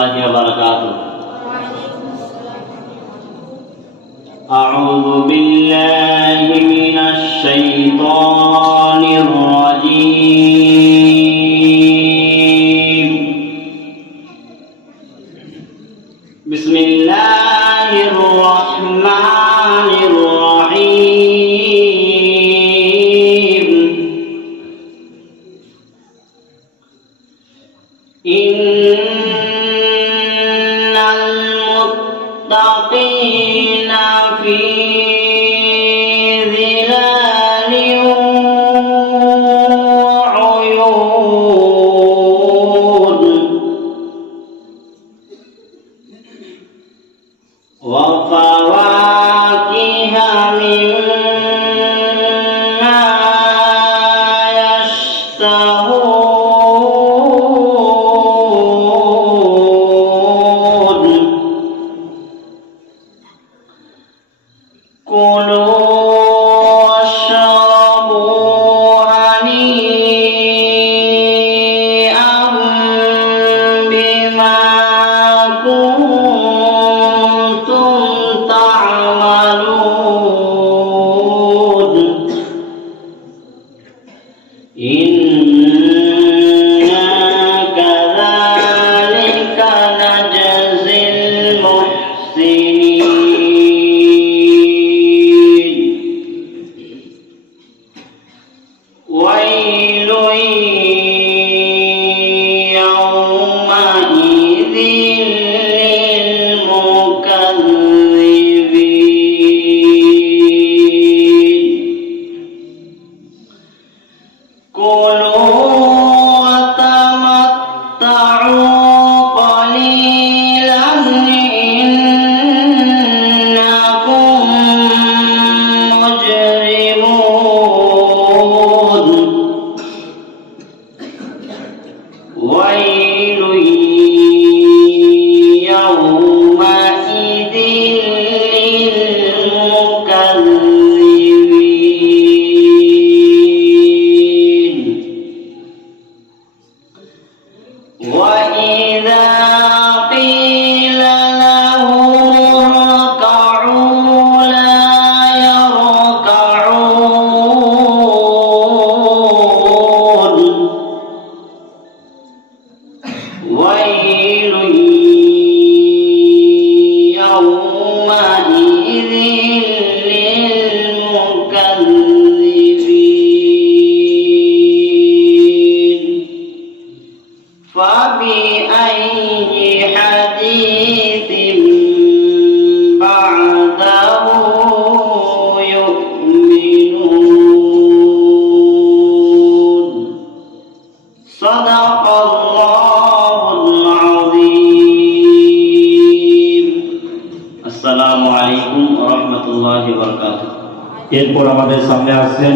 وبركاته. أعوذ بالله من الشيطان الرجيم. بسم الله الرحمن الرحيم. إن المتقين في ظلال وعيون وفواكه مما يشتهون. كلوا واشربوا هنيئا بما كنتم تعملون. إنا كذلك نجزي المحسنين. ويل يومئذ للمكذبين. كلوا وتمتعوا قليلا إنكم مجرمون. ويل يومئذ للمكذبين. وإذا قيل لهم اركعوا لا يركعون. ويل يومئذ للمكذبين. فبأي حديث بعده يؤمنون. صدق الله العظيم. السلام عليكم ورحمة الله وبركاته. এরপর আমাদের সামনে আসছেন